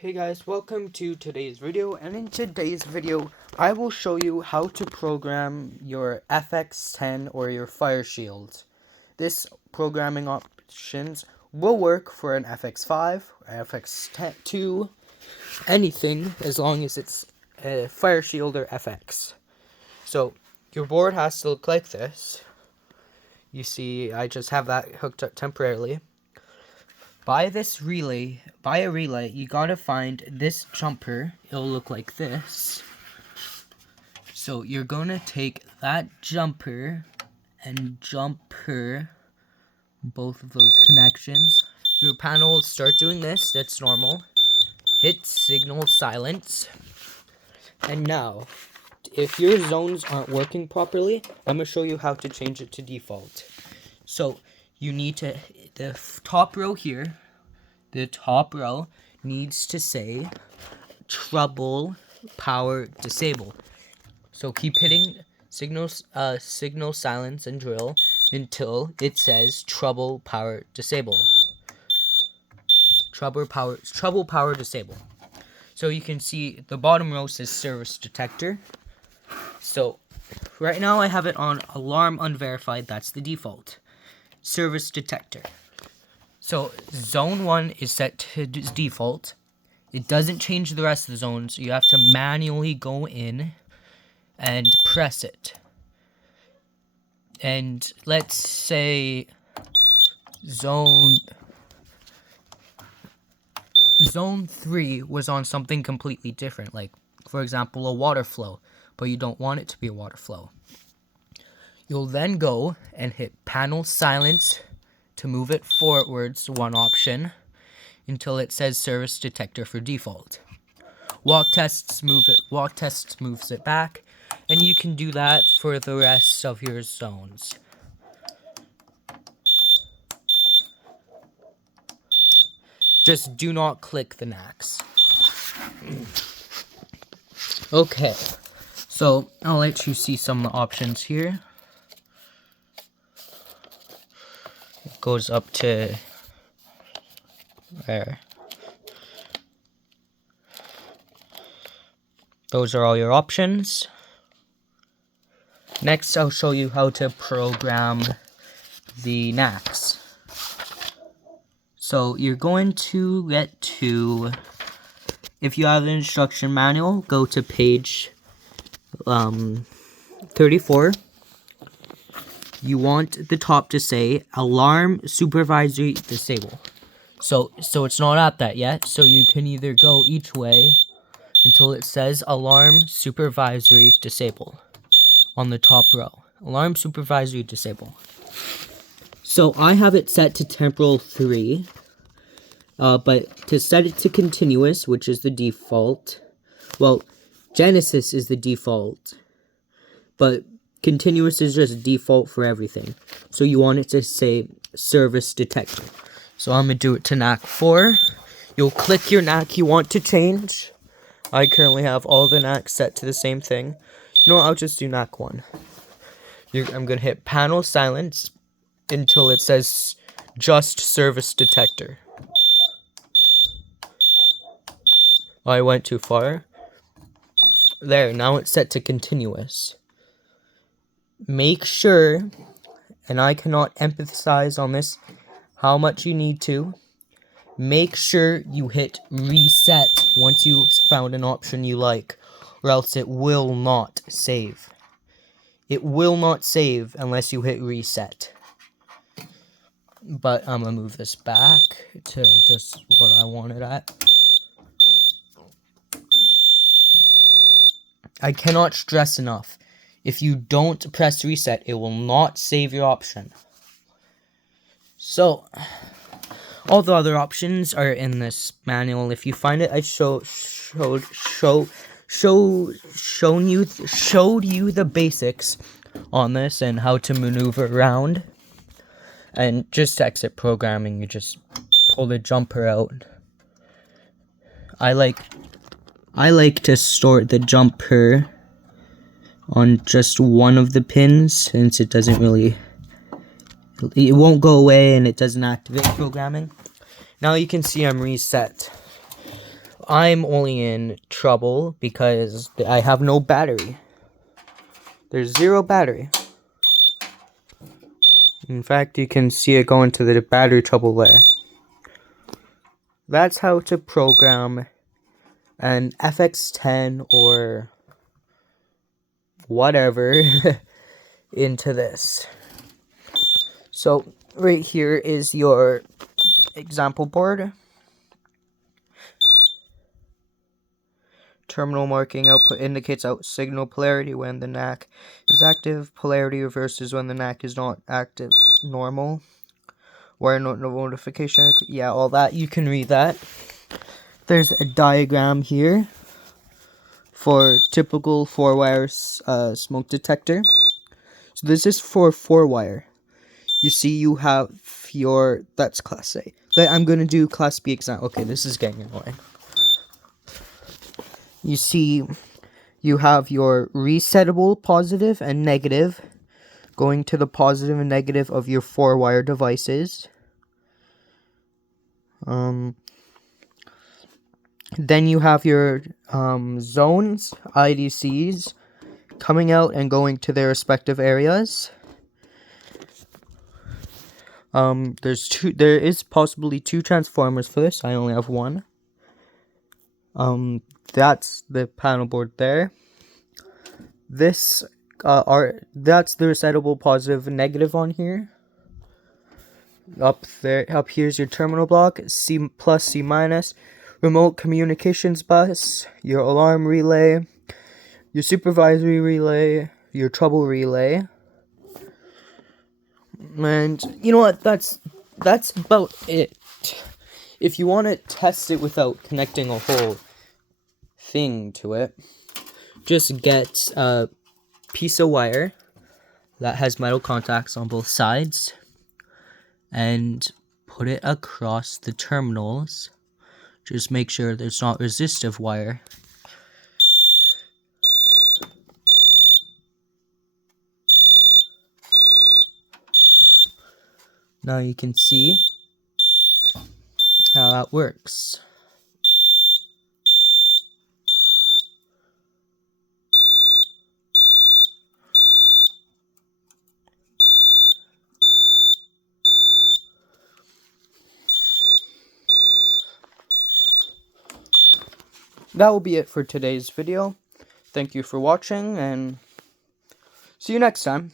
Hey guys, welcome to today's video, and in today's video I will show you how to program your FX-10 or your Firesheild. This programming options will work for an FX-5, FX-2, anything as long as it's a Firesheild or FX. So your board has to look like this. You see I just have that hooked up temporarily. By a relay, you gotta find this jumper. It'll look like this. So you're gonna take that jumper and jumper both of those connections. Your panel will start doing this, that's normal. Hit signal silence. And now, if your zones aren't working properly, I'm gonna show you how to change it to default. So you need to, the top row here, the top row needs to say trouble power disable. So keep hitting signal silence and drill until it says trouble power disable. Trouble power disable. So you can see the bottom row says service detector. So right now I have it on alarm unverified, that's the default. Service detector. So zone 1 is set to default. It doesn't change the rest of the zones. You have to manually go in and press it. And let's say zone 3 was on something completely different, like for example a water flow, but you don't want it to be a water flow. You'll then go and hit panel silence to move it forwards, one option, until it says service detector for default. Walk tests moves it back, and you can do that for the rest of your zones. Just do not click the knacks. Okay, so I'll let you see some options here. It goes up to there. Those are all your options. Next, I'll show you how to program the knacks. So you're going to get to, if you have an instruction manual, go to page 34. You want the top to say alarm supervisory disable. So it's not at that yet, so you can either go each way until it says alarm supervisory disable on the top row. Alarm supervisory disable. So I have it set to temporal 3, but to set it to continuous, which is the default, well, Genesis is the default, but continuous is just default for everything. So you want it to say service detector. So I'm going to do it to NAC 4. You'll click your NAC you want to change. I currently have all the NACs set to the same thing. You know what, I'll just do NAC 1. I'm going to hit panel silence until it says just service detector. Oh, I went too far. There, now it's set to continuous. Make sure, and I cannot emphasize on this how much you need to, make sure you hit reset once you found an option you like, or else it will not save. It will not save unless you hit reset. But I'm gonna move this back to just what I wanted at. I cannot stress enough, if you don't press reset, it will not save your option. So all the other options are in this manual. If you find it, I showed you the basics on this and how to maneuver around. And just exit programming, you just pull the jumper out. I like to store the jumper on just one of the pins, since it doesn't really, it won't go away and it doesn't activate programming. Now you can see I'm reset. I'm only in trouble because I have no battery. There's 0 battery. In fact, you can see it go into the battery trouble there. That's how to program an FX-10 or whatever into this. So right here is your example board. Terminal marking output indicates out signal polarity when the NAC is active. Polarity reverses when the NAC is not active. Normal. Wire notification. Yeah, all that. You can read that. There's a diagram here for typical 4-wire smoke detector. So this is for 4-wire. You see you have your, that's class A. I'm going to do class B example. Okay, this is getting annoying. You see you have your resettable positive and negative going to the positive and negative of your 4-wire devices. Then you have your zones, IDCs, coming out and going to their respective areas. There is possibly 2 transformers for this. I only have 1. That's the panel board there. This that's the resettable positive and negative on here. Up here's your terminal block, C plus, C minus, remote communications bus, your alarm relay, your supervisory relay, your trouble relay. And you know what, that's about it. If you want to test it without connecting a whole thing to it, just get a piece of wire that has metal contacts on both sides and put it across the terminals. Just make sure there's not resistive wire. Now you can see how that works. That will be it for today's video. Thank you for watching, and see you next time.